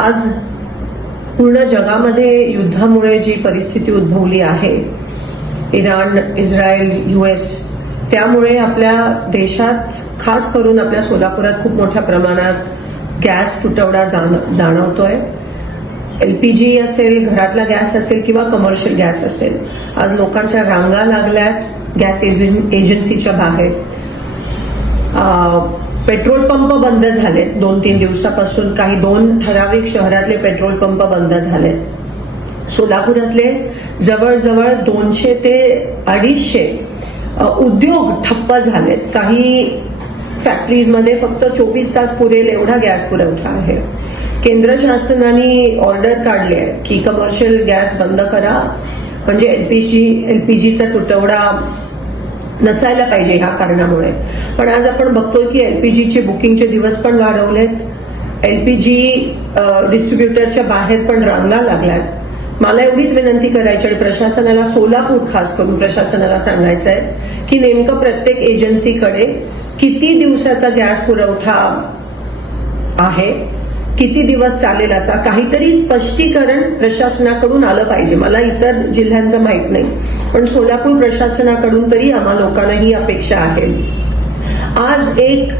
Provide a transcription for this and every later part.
आज पूर्ण जगामध्ये युद्धामुळे जी परिस्थिती उद्भवली आहे, इराण, इस्रायल, US, त्यामुळे आपल्या देशात खास करून आपल्या सोलापुरात खूप मोठ्या प्रमाणात गॅस तुटवडा जाणवतोय. LPG असेल, घरातला गॅस असेल किंवा कमर्शियल गॅस असेल. आज लोकांच्या रांगा लागल्यात गॅस एजन्सीच्या बाहेर. पेट्रोल पंप बंद झालेत 2-3 दिवसापासून. काही 2 ठराविक शहरातले पेट्रोल पंप बंद झालेत. सोलापुरातले जवळजवळ 200 ते 250 उद्योग ठप्प झालेत. काही फॅक्टरीजमध्ये फक्त 24 तास पुरेल एवढा गॅस पुरवठा आहे. केंद्र शासनाने ऑर्डर काढली आहे की कमर्शियल गॅस बंद करा, म्हणजे LPGचा तुटवडा नसायला पाहिजे ह्या कारणामुळे. पण आज आपण बघतोय की LPGचे बुकिंगचे दिवस पण वाढवलेत. LPG डिस्ट्रीब्युटरच्या बाहेर पण रांगा लागल्यात. मला एवढीच विनंती करायची आणि प्रशासनाला, सोलापूर खास करून प्रशासनाला सांगायचं आहे की नेमकं प्रत्येक एजन्सीकडे किती दिवसाचा गॅस पुरवठा आहे, किती दिवस चालेल, असा काहीतरी स्पष्टीकरण प्रशासनाकडून आलं पाहिजे. मला इतर जिल्ह्यांचं माहित नाही, पण सोलापूर प्रशासनाकडून तरी आम्हा लोकांना ही अपेक्षा आहे. आज एक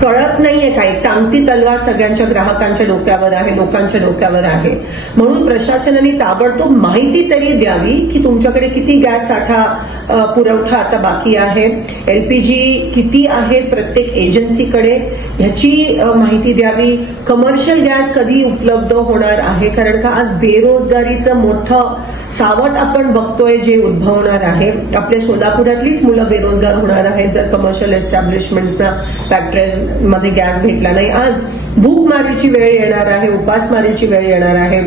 कळत नाहीये काही, टांगती तलवार सगळ्यांच्या ग्राहकांच्या डोक्यावर आहे, लोकांच्या डोक्यावर आहे. म्हणून प्रशासनाने ताबडतोब माहिती तरी द्यावी की तुमच्याकडे किती गॅस साठा पुरवठा आता बाकी आहे, LPG किती आहे प्रत्येक एजन्सीकडे, ह्याची माहिती द्यावी. कमर्शियल गॅस कधी उपलब्ध होणार आहे, कारण का आज बेरोजगारीचं मोठं सावट आपण बघतोय जे उद्भवणार आहे. आपल्या सोलापुरातलीच मुलं बेरोजगार होणार आहेत जर कमर्शियल एस्टॅब्लिशमेंट्सना, फॅक्टरीज मध्ये गॅस भेटला नाही. आज भूकमारीची वेळ येणार आहे, उपासमारीची वेळ येणार आहे.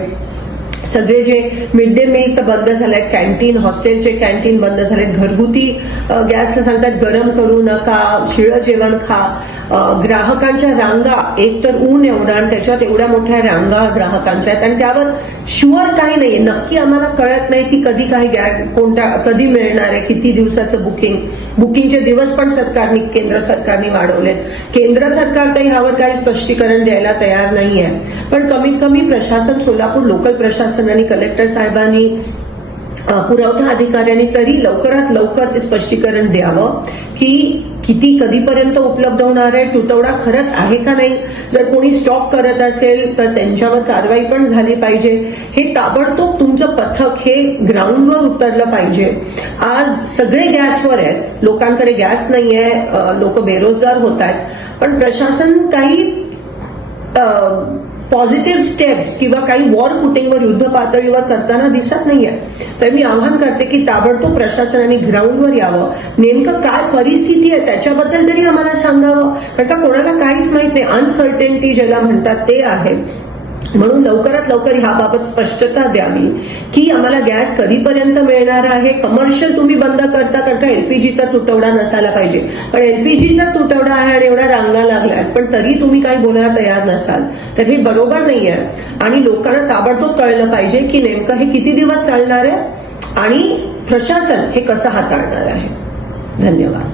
सगळे जे मिड डे मील्स तर बंद झालेत, कॅन्टीन, हॉस्टेलचे कॅन्टीन बंद झालेत. घरगुती गॅसला सांगतात गरम करू नका, शिळं जेवण खा. ग्राहकांच्या रांगा, एक तर ऊन एवढा आणि त्याच्यात एवढ्या मोठ्या रांगा ग्राहकांच्या आहेत आणि त्यावर शुअर काही नाहीये. नक्की आम्हाला कळत नाही की कधी काही कधी मिळणार आहे, किती दिवसाचं बुकिंगचे दिवस पण केंद्र सरकारने वाढवलेत. केंद्र सरकार काही ह्यावर काही स्पष्टीकरण द्यायला तयार नाहीये. पण कमीत कमी प्रशासन, सोलापूर लोकल प्रशासनाने, कलेक्टर साहेबांनी, पुरवठा अधिकाऱ्यांनी तरी लवकरात लवकर ते स्पष्टीकरण द्यावं की किती कधीपर्यंत उपलब्ध होणार आहे, तुटवडा खरंच आहे का नाही. जर कोणी स्टॉक करत असेल तर त्यांच्यावर कारवाई पण झाली पाहिजे. हे ताबडतोब तुमचं पथक हे ग्राउंडवर उतरलं पाहिजे. आज सगळे गॅसवर आहेत, लोकांकडे गॅस नाहीये, लोक बेरोजगार होत आहेत. पण प्रशासन काही पॉझिटिव्ह स्टेप्स किंवा काही वॉर फुटिंगवर, युद्ध पातळीवर करताना दिसत नाहीये. तर मी आवाहन करते की ताबडतोब प्रशासनाने ग्राउंडवर यावं. नेमकं काय परिस्थिती आहे त्याच्याबद्दल तरी आम्हाला सांगावं, कारण का कोणाला काहीच माहित नाही. अनसर्टेनिटी ज्याला म्हणतात ते आहे. म्हणून लवकरात लवकर ह्याबाबत स्पष्टता द्यावी की आम्हाला गॅस कधीपर्यंत मिळणार आहे. कमर्शियल तुम्ही बंद करता, कारण का LPGचा तुटवडा नसायला पाहिजे, पण LPGचा तुटवडा आहे आणि एवढ्या रांगा लागल्यात, पण तरी तुम्ही काही बोलायला तयार नसाल तर हे बरोबर नाहीये. आणि लोकांना ताबडतोब कळलं पाहिजे की नेमकं हे किती दिवस चालणार आहे आणि प्रशासन हे कसं हाताळणार आहे. धन्यवाद.